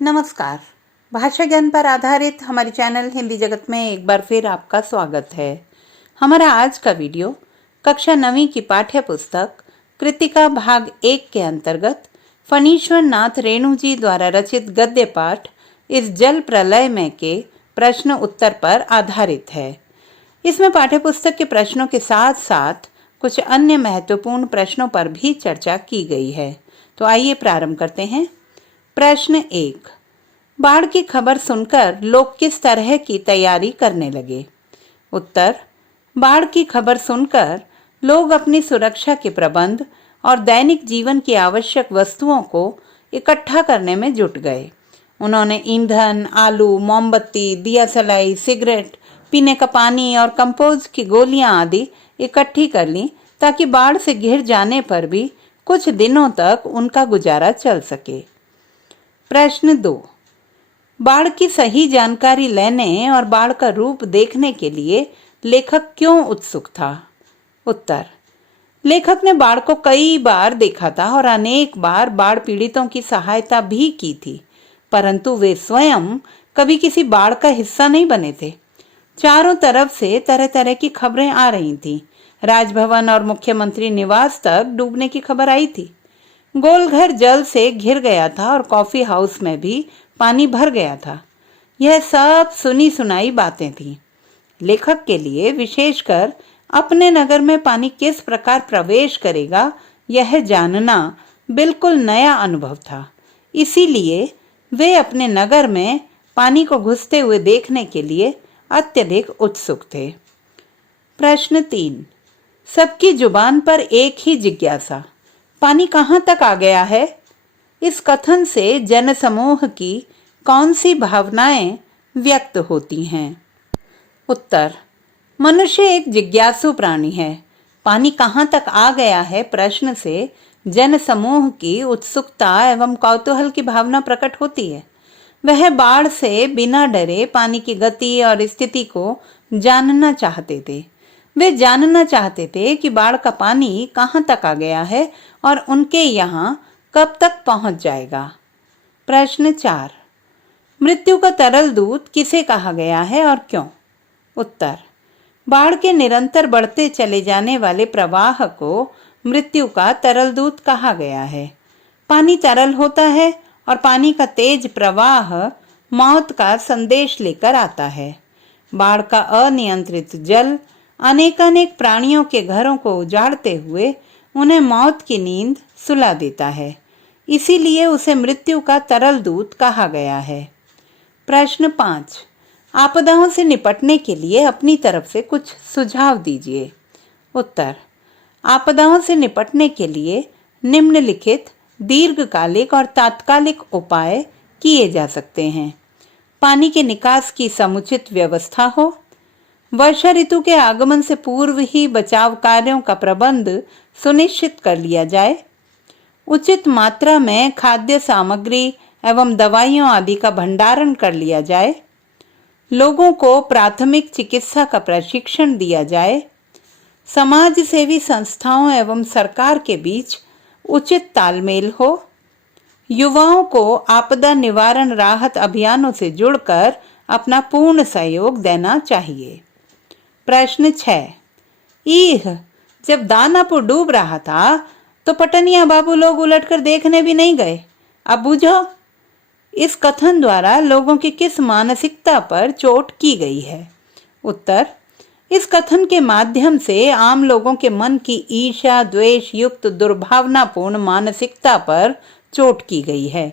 नमस्कार। भाषा ज्ञान पर आधारित हमारे चैनल हिंदी जगत में एक बार फिर आपका स्वागत है। हमारा आज का वीडियो कक्षा 9वीं की पाठ्य पुस्तक कृतिका भाग 1 के अंतर्गत फणीश्वर नाथ रेणु जी द्वारा रचित गद्य पाठ इस जल प्रलय में के प्रश्न उत्तर पर आधारित है। इसमें पाठ्यपुस्तक के प्रश्नों के साथ साथ कुछ अन्य महत्वपूर्ण प्रश्नों पर भी चर्चा की गई है। तो आइए प्रारंभ करते हैं। प्रश्न 1। बाढ़ की खबर सुनकर लोग किस तरह की तैयारी करने लगे? उत्तर। बाढ़ की खबर सुनकर लोग अपनी सुरक्षा के प्रबंध और दैनिक जीवन की आवश्यक वस्तुओं को इकट्ठा करने में जुट गए। उन्होंने ईंधन, आलू, मोमबत्ती, दिया सलाई, सिगरेट, पीने का पानी और कंपोज की गोलियां आदि इकट्ठी कर ली ताकि बाढ़ से घिर जाने पर भी कुछ दिनों तक उनका गुजारा चल सके। प्रश्न 2। बाढ़ की सही जानकारी लेने और बाढ़ का रूप देखने के लिए लेखक क्यों उत्सुक था? उत्तर। लेखक ने बाढ़ को कई बार देखा था और अनेक बार बाढ़ पीड़ितों की सहायता भी की थी, परंतु वे स्वयं कभी किसी बाढ़ का हिस्सा नहीं बने थे। चारों तरफ से तरह तरह की खबरें आ रही थीं। राजभवन और मुख्यमंत्री निवास तक डूबने की खबर आई थी। गोलघर जल से घिर गया था और कॉफी हाउस में भी पानी भर गया था। यह सब सुनी सुनाई बातें थीं। लेखक के लिए विशेषकर अपने नगर में पानी किस प्रकार प्रवेश करेगा यह जानना बिल्कुल नया अनुभव था। इसीलिए वे अपने नगर में पानी को घुसते हुए देखने के लिए अत्यधिक उत्सुक थे। प्रश्न 3। सबकी जुबान पर एक ही जिज्ञासा, पानी कहाँ तक आ गया है? इस कथन से जनसमूह की कौन सी भावनाएं व्यक्त होती हैं? उत्तर। मनुष्य एक जिज्ञासु प्राणी है। पानी कहाँ तक आ गया है प्रश्न से जनसमूह की उत्सुकता एवं कौतूहल की भावना प्रकट होती है। वह बाढ़ से बिना डरे पानी की गति और स्थिति को जानना चाहते थे। वे जानना चाहते थे कि बाढ़ का पानी कहाँ तक आ गया है और उनके यहाँ कब तक पहुँच जाएगा। प्रश्न 4। मृत्यु का तरल दूत किसे कहा गया है और क्यों? उत्तर। बाढ़ के निरंतर बढ़ते चले जाने वाले प्रवाह को मृत्यु का तरल दूत कहा गया है। पानी तरल होता है और पानी का तेज प्रवाह मौत का संदेश लेकर आता है। बाढ़ का अनियंत्रित जल अनेकानेक प्राणियों के घरों को उजाड़ते हुए उन्हें मौत की नींद सुला देता है। इसीलिए उसे मृत्यु का तरल दूत कहा गया है। प्रश्न 5। आपदाओं से निपटने के लिए अपनी तरफ से कुछ सुझाव दीजिए। उत्तर। आपदाओं से निपटने के लिए निम्नलिखित दीर्घकालिक और तात्कालिक उपाय किए जा सकते हैं। पानी के निकास की समुचित व्यवस्था हो। वर्षा ऋतु के आगमन से पूर्व ही बचाव कार्यों का प्रबंध सुनिश्चित कर लिया जाए। उचित मात्रा में खाद्य सामग्री एवं दवाइयों आदि का भंडारण कर लिया जाए। लोगों को प्राथमिक चिकित्सा का प्रशिक्षण दिया जाए। समाज सेवी संस्थाओं एवं सरकार के बीच उचित तालमेल हो। युवाओं को आपदा निवारण राहत अभियानों से जुड़कर अपना पूर्ण सहयोग देना चाहिए। प्रश्न 6। जब दानापुर डूब रहा था तो पटनिया बाबू लोग उलटकर देखने भी नहीं गए, अब बूझो। इस कथन द्वारा लोगों की किस मानसिकता पर चोट की गई है? उत्तर। इस कथन के माध्यम से आम लोगों के मन की ईर्ष्या द्वेष युक्त दुर्भावनापूर्ण मानसिकता पर चोट की गई है।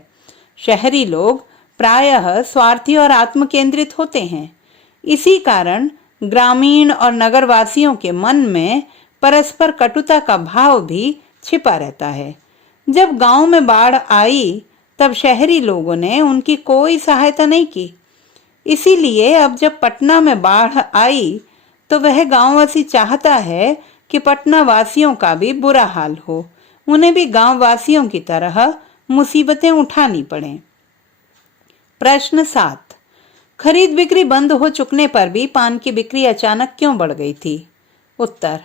शहरी लोग प्रायः स्वार्थी और आत्मकेंद्रित होते हैं। इसी कारण ग्रामीण और नगरवासियों के मन में परस्पर कटुता का भाव भी छिपा रहता है। जब गांव में बाढ़ आई तब शहरी लोगों ने उनकी कोई सहायता नहीं की। इसीलिए अब जब पटना में बाढ़ आई तो वह गांववासी चाहता है कि पटना वासियों का भी बुरा हाल हो, उन्हें भी गांव वासियों की तरह मुसीबतें उठानी पड़ें। प्रश्न 7। खरीद बिक्री बंद हो चुकने पर भी पान की बिक्री अचानक क्यों बढ़ गई थी? उत्तर।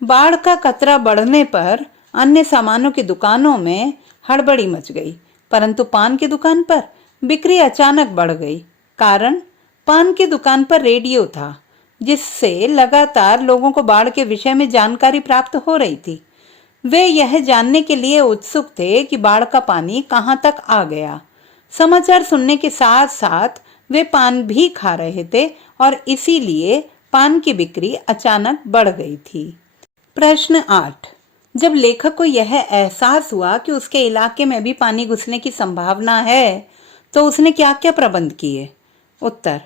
बाढ़ का खतरा बढ़ने पर अन्य सामानों की दुकानों में हड़बड़ी मच गई, परंतु पान की दुकान पर बिक्री अचानक बढ़ गई। कारण पान की दुकान पर रेडियो था, जिससे लगातार लोगों को बाढ़ के विषय में जानकारी प्राप्त हो रही थी। वे यह जानने के लिए उत्सुक थे कि बाढ़ का पानी कहां तक आ गया। समाचार सुनने के साथ साथ वे पान भी खा रहे थे और इसीलिए पान की बिक्री अचानक बढ़ गई थी। प्रश्न 8। जब लेखक को यह एहसास हुआ कि उसके इलाके में भी पानी घुसने की संभावना है, तो उसने क्या क्या प्रबंध किए? उत्तर।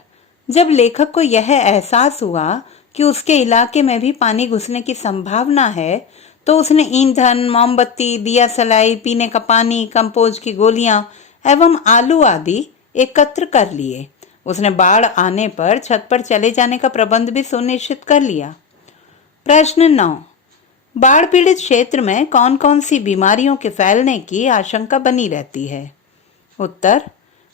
जब लेखक को यह एहसास हुआ कि उसके इलाके में भी पानी घुसने की संभावना है, तो उसने ईंधन, मोमबत्ती, दिया सलाई, पीने का पानी, कंपोज की गोलियां एवं आलू आदि एकत्र कर लिए। उसने बाढ़ आने पर छत पर चले जाने का प्रबंध भी सुनिश्चित कर लिया। प्रश्न 9। बाढ़ पीड़ित क्षेत्र में कौन कौन सी बीमारियों के फैलने की आशंका बनी रहती है? उत्तर।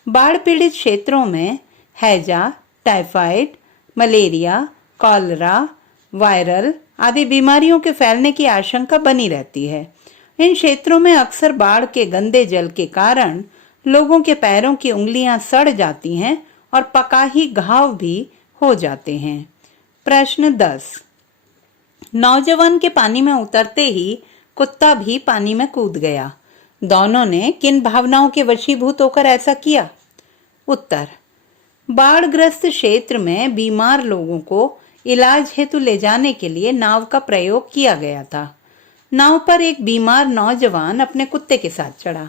बाढ़ पीड़ित क्षेत्रों में हैजा, टाइफाइड, मलेरिया, कॉलरा, वायरल आदि बीमारियों के फैलने की आशंका बनी रहती है। इन क्षेत्रों में अक्सर बाढ़ के गंदे जल के कारण लोगों के पैरों की उंगलियां सड़ जाती हैं और पकाही घाव भी हो जाते हैं। प्रश्न 10। नौजवान के पानी में उतरते ही कुत्ता भी पानी में कूद गया। दोनों ने किन भावनाओं के वशीभूत होकर ऐसा किया? उत्तर। बाढ़ग्रस्त क्षेत्र में बीमार लोगों को इलाज हेतु ले जाने के लिए नाव का प्रयोग किया गया था। नाव पर एक बीमार नौजवान अपने कुत्ते के साथ चढ़ा।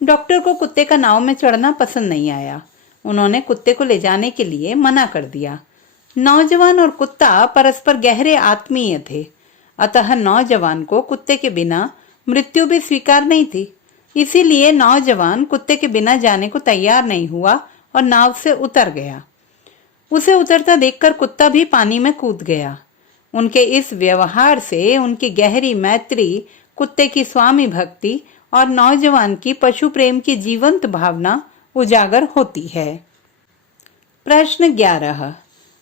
डॉक्टर को कुत्ते का नाव में चढ़ना पसंद नहीं आया। उन्होंने कुत्ते को ले जाने के लिए मना कर दिया। नौजवान और कुत्ता परस्पर गहरे आत्मीय थे, अतः नौजवान को कुत्ते के बिना मृत्यु भी स्वीकार नहीं थी। इसीलिए नौजवान कुत्ते के बिना जाने को तैयार नहीं हुआ और नाव से उतर गया। उसे उतरता देखकर कुत्ता भी पानी में कूद गया। उनके इस व्यवहार से उनकी गहरी मैत्री, कुत्ते की स्वामी भक्ति और नौजवान की पशु प्रेम की जीवंत भावना उजागर होती है। प्रश्न 11।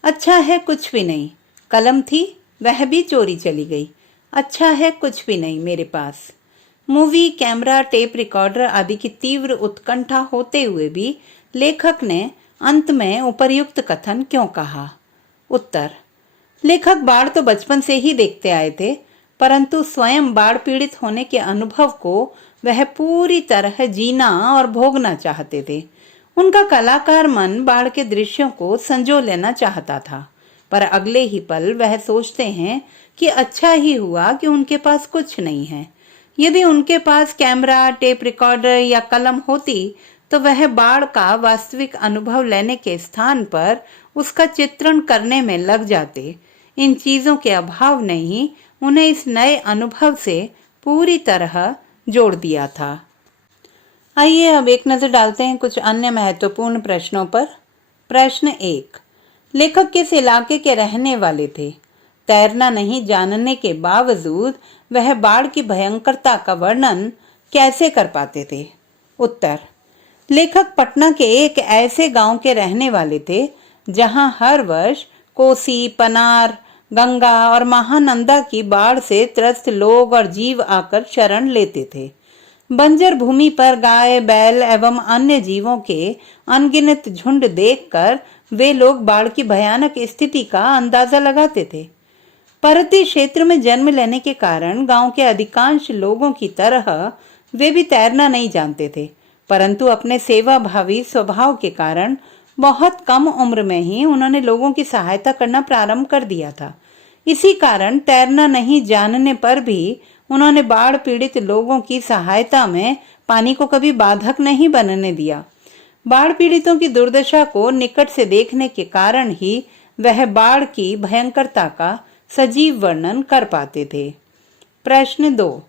अच्छा है कुछ भी नहीं। कलम थी, वह भी चोरी चली गई। अच्छा है कुछ भी नहीं मेरे पास। मूवी, कैमरा, टेप रिकॉर्डर आदि की तीव्र उत्कंठा होते हुए भी लेखक ने अंत में उपर्युक्त कथन क्यों कहा? उत्तर। लेखक बाढ़ तो बचपन से ही देखते आए थे, परंतु स्वयं बाढ़ पीड़ित होने के अनुभव को वह पूरी तरह जीना और भोगना चाहते थे। उनका कलाकार मन बाढ़ के दृश्यों को संजो लेना चाहता था, पर अगले ही पल वह सोचते हैं कि अच्छा ही हुआ कि उनके पास कुछ नहीं है। यदि उनके पास कैमरा, टेप रिकॉर्डर या कलम होती तो वह बाढ़ का वास्तविक अनुभव लेने के स्थान पर उसका चित्रण करने में लग जाते। इन चीजों के अभाव ने ही उन्हें इस नए अनुभव से पूरी तरह जोड़ दिया था। आइए अब एक नजर डालते हैं कुछ अन्य महत्वपूर्ण प्रश्नों पर। प्रश्न 1। लेखक किस इलाके के रहने वाले थे? तैरना नहीं जानने के बावजूद वह बाढ़ की भयंकरता का वर्णन कैसे कर पाते थे? उत्तर। लेखक पटना के एक ऐसे गांव के रहने वाले थे जहां हर वर्ष कोसी, पनार, गंगा और महानंदा की बाढ़ से त्रस्त लोग और जीव आकर शरण लेते थे। बंजर भूमि पर गाय, बैल एवं अन्य जीवों के अनगिनत झुंड देखकर वे लोग बाढ़ की भयानक स्थिति का अंदाजा लगाते थे। पर्वतीय क्षेत्र में जन्म लेने के कारण गांव के अधिकांश लोगों की तरह वे भी तैरना नहीं जानते थे, परंतु अपने सेवा भावी स्वभाव के कारण बहुत कम उम्र में ही उन्होंने लोगों की सहायता करना प्रारंभ कर दिया था। इसी कारण तैरना नहीं जानने पर भी उन्होंने बाढ़ पीड़ित लोगों की सहायता में पानी को कभी बाधक नहीं बनने दिया। बाढ़ पीड़ितों की दुर्दशा को निकट से देखने के कारण ही वह बाढ़ की भयंकरता का सजीव वर्णन कर पाते थे। प्रश्न 2।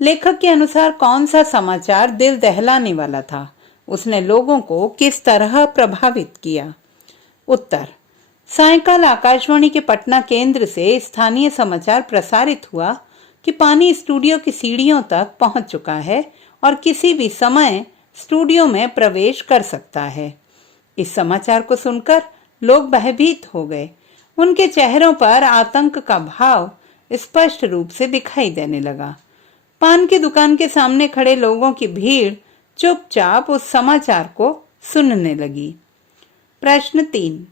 लेखक के अनुसार कौन सा समाचार दिल दहलाने वाला था? उसने लोगों को किस तरह प्रभावित किया? उत्तर। सायंकाल आकाशवाणी के पटना केंद्र से स्थानीय समाचार प्रसारित हुआ कि पानी स्टूडियो की सीढ़ियों तक पहुंच चुका है और किसी भी समय स्टूडियो में प्रवेश कर सकता है। इस समाचार को सुनकर लोग भयभीत हो गए। उनके चेहरों पर आतंक का भाव स्पष्ट रूप से दिखाई देने लगा। पान की दुकान के सामने खड़े लोगों की भीड़ चुपचाप उस समाचार को सुनने लगी। प्रश्न 3,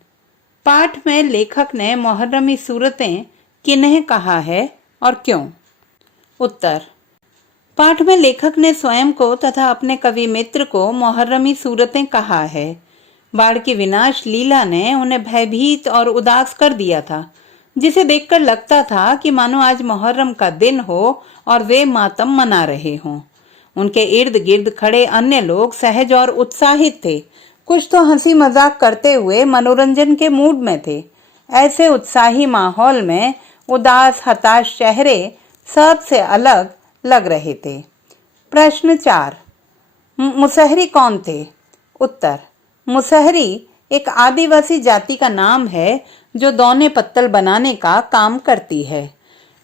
पाठ में लेखक ने मुहर्रमी सूरतें किन्हें कहा है और क्यों? उत्तर, पाठ में लेखक ने स्वयं को तथा अपने कवि मित्र को मुहर्रमी सूरतें कहा है। बाढ़ की विनाश लीला ने उन्हें भयभीत और उदास कर दिया था, जिसे देखकर लगता था कि मानो आज मुहर्रम का दिन हो और वे मातम मना रहे हों। उनके इर्द गिर्द खड़े अन्य लोग सहज और उत्साहित थे, कुछ तो हंसी मजाक करते हुए मनोरंजन के मूड में थे। ऐसे उत्साही माहौल में उदास हताश चेहरे सबसे अलग लग रहे थे। प्रश्न 4, मुसहरी कौन थे? उत्तर, मुसहरी एक आदिवासी जाति का नाम है जो दौने पत्तल बनाने का काम करती है।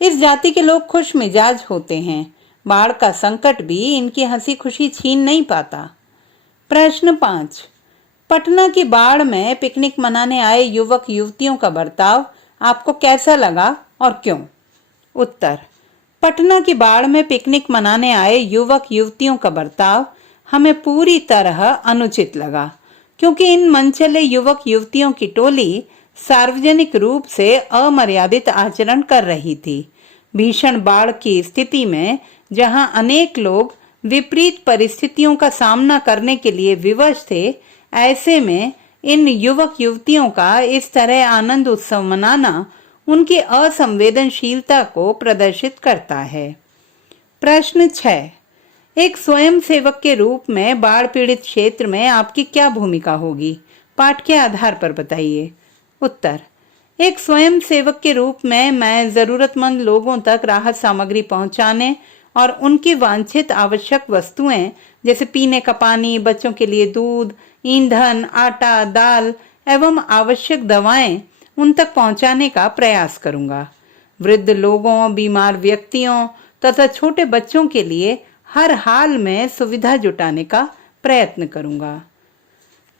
इस जाति के लोग खुश मिजाज होते हैं। बाढ़ का संकट भी इनकी हंसी खुशी छीन नहीं पाता। प्रश्न 5, पटना की बाढ़ में पिकनिक मनाने आए युवक युवतियों का बर्ताव आपको कैसा लगा और क्यों? उत्तर, पटना की बाढ़ में पिकनिक मनाने आए युवक युवतियों का बर्ताव हमें पूरी तरह अनुचित लगा, क्योंकि इन मनचले युवक युवतियों की टोली सार्वजनिक रूप से अमर्यादित आचरण कर रही थी। भीषण बाढ़ की स्थिति में जहां अनेक लोग विपरीत परिस्थितियों का सामना करने के लिए विवश थे, ऐसे में इन युवक युवतियों का इस तरह आनंद उत्सव मनाना उनकी असंवेदनशीलता को प्रदर्शित करता है। प्रश्न 6, एक स्वयं सेवक के रूप में बाढ़ पीड़ित क्षेत्र में आपकी क्या भूमिका होगी? पाठ के आधार पर बताइए। उत्तर, एक स्वयं सेवक के रूप में मैं जरूरतमंद लोगों तक राहत सामग्री पहुंचाने और उनकी वांछित आवश्यक वस्तुएं जैसे पीने का पानी, बच्चों के लिए दूध, ईंधन, आटा, दाल एवं आवश्यक दवाएं उन तक पहुंचाने का प्रयास करूंगा। वृद्ध लोगों, बीमार व्यक्तियों तथा छोटे बच्चों के लिए हर हाल में सुविधा जुटाने का प्रयत्न करूंगा।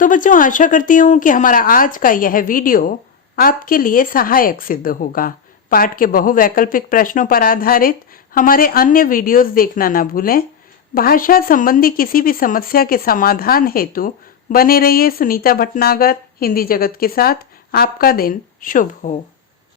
तो बच्चों, आशा करती हूँ कि हमारा आज का यह वीडियो आपके लिए सहायक सिद्ध होगा। पाठ के बहुवैकल्पिक प्रश्नों पर आधारित हमारे अन्य वीडियोस देखना ना भूलें। भाषा संबंधी किसी भी समस्या के समाधान हेतु बने रहिए सुनीता भटनागर हिंदी जगत के साथ। आपका दिन शुभ हो।